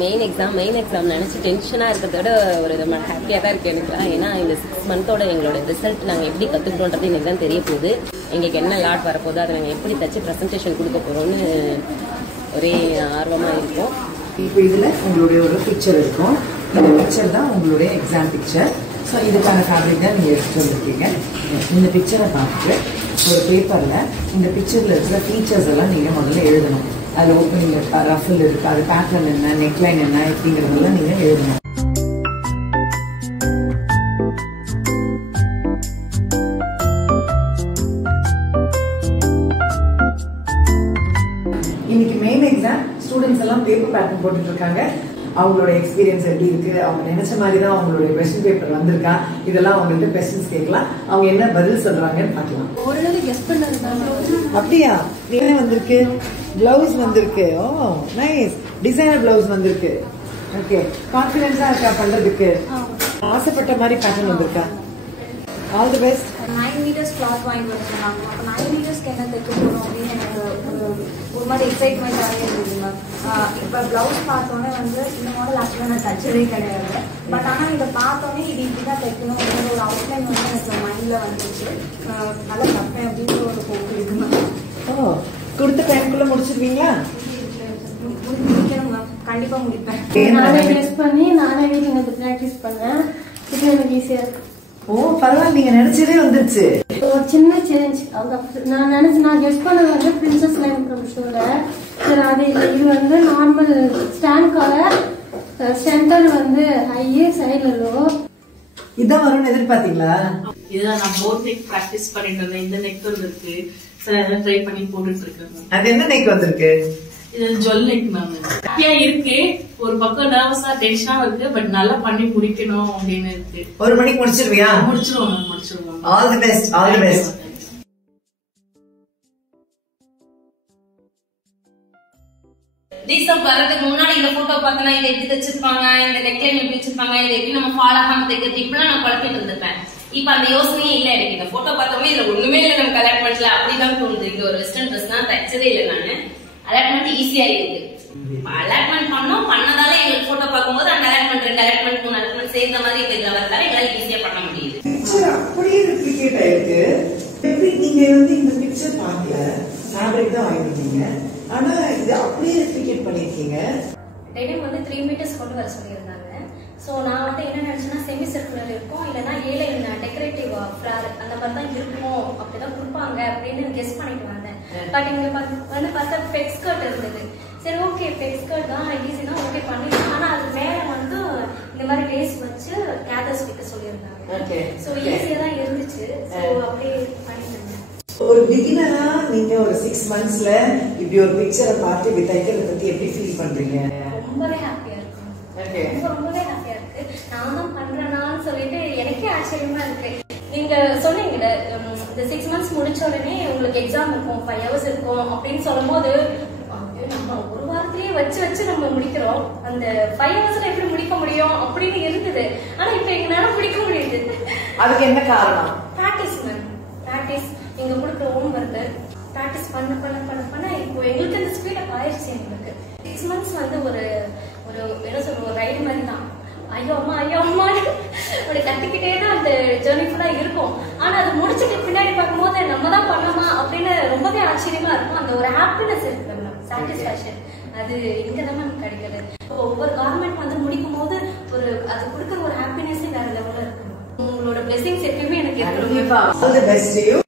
Main exam நினைச்சு டென்ஷனா இருக்கிறத விட ஒரு ஹாப்பியா தான் இருக்கு எனக்கு. ஏன்னா இந்த 6 மந்தோட எங்களோட ரிசல்ட் நாங்க எப்படி கத்துக்கிட்டோன்றது எனக்கு தான் தெரிய போகுது. எங்களுக்கு என்ன லாட் வரப்போகுது, அதை நாங்கள் எப்படி தச்சு ப்ரெசன்டேஷன் கொடுக்க போறோம்னு ஒரே ஆர்வமா இருக்கும். இப்போ இதுல உங்களுடைய ஒரு பிக்சர் இருக்கும். இந்த பிக்சர் தான் உங்களுடைய எக்ஸாம் பிக்சர். ஸோ இதுக்கான ஃபேப்ரிக் தான் நீங்கள் எடுத்துட்டு வந்திருக்கீங்க. இந்த பிக்சரை பார்த்துட்டு ஒரு பேப்பரில் இந்த பிக்சரில் இருக்கிற ஃபீச்சர்ஸ் எல்லாம் நீங்கள் முதல்ல எழுதணும். அதில் ஓப்பனிங் இருக்கா, ரஃபில் இருக்கா, அது பேட்டர்ன் என்ன, நெக்லைன் என்ன, இப்படிங்கிறதெல்லாம் நீங்கள் எழுதணும். இன்னைக்கு மெயின் எக்ஸாம் ஸ்டூடெண்ட்ஸ் எல்லாம் பேப்பர் பேட்டர்ன் போட்டுட்டு இருக்காங்க. அவங்களோட எக்ஸ்பீரியன்ஸ் எப்படி இருக்கு, அவங்க நினைச்ச மாதிரி தான் அவங்களுடைய கொஸ்டின் பேப்பர் வந்திருக்கா, இதெல்லாம் அவங்கள்ட்ட கொஸ்டின்ஸ் கேட்கலாம். அவங்க என்ன பதில் சொல்றாங்கன்னு பார்க்கலாம். அப்படியா? என்ன வந்திருக்கு? பிளவுஸ் வந்திருக்கு. ஓ நைஸ், டிசைனர் பிளவுஸ் வந்திருக்கு. ஓகே, கான்ஃபிடன்ஸா இருக்கா பண்றதுக்கு? ஆசைப்பட்ட மாதிரி பேட்டர்ன் வந்திருக்கா? All the best. 9 meters cloth வாங்கி வச்சிருந்தாங்க. அப்போ 9 metersக்கு என்ன தைக்க போறோம் அப்படின்னு எனக்கு ஒரு மாதிரி எக்ஸைட்மெண்ட்டாகவே இருந்தது மேம். இப்போ பிளவுஸ் பார்த்தோன்னே வந்து இந்த மாடல் ஆக்சுவலாக நான் தச்சதே கிடையாது. பட் ஆனால் இதை பார்த்தோன்னே இது இப்படி தான் தைக்கணும் அப்படின்ற ஒரு அவுட்லைன் வந்து எனக்கு மைண்டில் வந்துச்சு. நல்லா தப்பேன் அப்படின்னு ஒரு போக்கு இருக்கு மேம். ஓ, கொடுத்த டைம்குள்ள முடிச்சிருவீங்களா? முடிக்கணும் மேம், கண்டிப்பாக முடிப்பேன். நானே டெஸ்ட் பண்ணி நானே வீட்டில் ப்ராக்டிஸ் பண்ணேன். இது எனக்கு ஈஸியாக இருக்கு. ஓ பரவாயில்ல, நீங்க நினைச்சதே வந்துருச்சு. ஒரு சின்ன சேஞ்ச் நான் நினைச்சு நான் கெஸ்ட் பண்ணது வந்து பிரின்சஸ் லைன் ப்ரொஃபஷனோட. சரி அது இல்லை, இது வந்து நார்மல் ஸ்டாண்ட் கலர், சென்டர் வந்து ஹை, சைடுல லோ. இதான் வரும்னு எதிர்பார்த்தீங்களா? இதுதான் நான் போட் நெக் பிராக்டிஸ் பண்ணிட்டு இருந்தேன். இந்த நெக் இருக்கு, ட்ரை பண்ணி போட்டுட்டு இருக்கேன். அது என்ன நெக் வந்திருக்கு? இது ஜுவல் நெக் மேம். ஹாப்பியா இருக்கு, ஒரு பக்கம் நர்வஸா டென்ஷனா இருக்கு, பட் நல்லா பண்ணி முடிக்கணும் அப்படின்னு இருக்கு. 1 மணிக்கு முடிச்சிருவியா? முடிச்சிருவோம் மேம், முடிச்சிருவோம். All the best, all the best. Reason வரதுக்கு முன்னாடி இந்த போட்டோ பார்த்தனா இதை எப்படி தச்சிருப்பாங்க, இந்த நெக்லைன் எப்படி வச்சிருப்பாங்க, இதை எப்படி நம்ம ஃபாலோ ஆகாம தைக்கிறது, இப்படிலாம் நான் குழப்பிட்டு இருந்திருப்பேன். இப்ப அந்த யோசனையே இல்ல எனக்கு. இந்த போட்டோ பார்த்தோமே இதுல ஒண்ணுமே இல்லை நம்ம அலாட்மெண்ட்ல அப்படிதான் தோணுது. இது ஒரு வெஸ்டர்ன் ட்ரெஸ் தான், தைச்சதே இல்லை நானு. அலாட்மெண்ட் ஈஸியா இருக்கு. அலாட்மெண்ட் பண்ணதால எங்களுக்கு போட்டோ பார்க்கும்போது அந்த அலாட்மெண்ட் 2 அலாட்மெண்ட் 3 அலாட்மெண்ட் சேர்ந்த மாதிரி இதுல வரதால எங்களால ஈஸியா பண்ண முடியுது. அப்படியே ரிப்ளிகேட் ஆயிருக்கு. எப்படி நீங்க வந்து இந்த பிக்சர் பார்க்கல, ஃபேப்ரிக் தான் வாங்கிட்டீங்க, ஆனா இது அப்படியே ரிப்ளிகேட் பண்ணிருக்கீங்க. டெனிம் வந்து 3 meters கொண்டு வர சொல்லியிருந்தாங்க. ஸோ நான் வந்து என்ன நினைச்சேன்னா செமி சர்க்குலர் இருக்கும், இல்லைன்னா ஏழை டெக்கரேட்டிவ் ஃபிளார் அந்த மாதிரி தான் இருக்கும், அப்படிதான் கொடுப்பாங்க அப்படின்னு கெஸ் பண்ணிட்டு வந்தேன். பட் இங்க வந்து பார்த்தா பெக் ஸ்கர்ட் இருந்தது. சரி ஓகே, பெக் ஸ்கர்ட் தான் ஈஸி தான், ஓகே பண்ணிடலாம். ஆனா அது மேல வந்து இந்த மாதிரி லேஸ் வச்சு கேதர்ஸ் வைக்க சொல்லியிருந்தாங்க. ஸோ ஈஸியா தான் இருந்துச்சு. ஸோ அப்படியே பண்ணிட்டு. ஒரு பிகினரா நீங்க ஒரு 6 monthsல இப்படி ஒரு பிக்சரை பார்த்து இப்படி தைக்கிறத பத்தி எப்படி ஃபீல் பண்றீங்க? ரொம்பவே ஹாப்பியா இருக்கு. ரொம்பவே ஹாப்பியா இருக்கு. நான் தான் பண்றேனான்னு சொல்லிட்டு எனக்கே ஆச்சரியமா இருக்கு. நீங்க சொன்னீங்க இந்த 6 months முடிச்ச உடனே உங்களுக்கு எக்ஸாம் இருக்கும், 5 hours இருக்கும் அப்படின்னு சொல்லும் போது நம்ம ஒரு வாரத்திலேயே வச்சு நம்ம முடிக்கிறோம், அந்த 5 hours எப்படி முடிக்க முடியும் அப்படின்னு இருந்தது. ஆனா இப்ப எங்களால முடிக்க முடியுது. அதுக்கு என்ன காரணம்? Practice ma'am, practice. நீங்க கொடுக்குற ஹோம் ஒர்க்கு பிராக்டிஸ் பண்ண இப்போ எங்களுக்கு அந்த ஸ்பீட் ஆயிடுச்சு. எங்களுக்கு 6 months வந்து ஒரு என்ன சொல்ற ஒரு ரைடு மாதிரி தான். ஐயோ அம்மா அப்படி கத்துக்கிட்டே தான் அந்த ஜேர்னி ஃபுல்லா இருக்கும். ஆனா அது முடிச்சுட்டு பின்னாடி பார்க்கும்போது நம்ம தான் பண்ணோமா அப்படின்னு ரொம்பவே ஆச்சரியமா இருக்கும். அந்த ஒரு ஹாப்பினஸ் இருக்கு, சாட்டிஸ்பாக்சன், அது இங்க தான் நமக்கு கிடைக்குது. ஒவ்வொரு கார்மெண்ட் வந்து முடிக்கும் போது அது கொடுக்குற ஒரு ஹாப்பினஸ் வேற லெவல்ல இருக்கு. உங்களோட பிளெஸிங்ஸ் எப்பயுமே எனக்கு இருக்கு.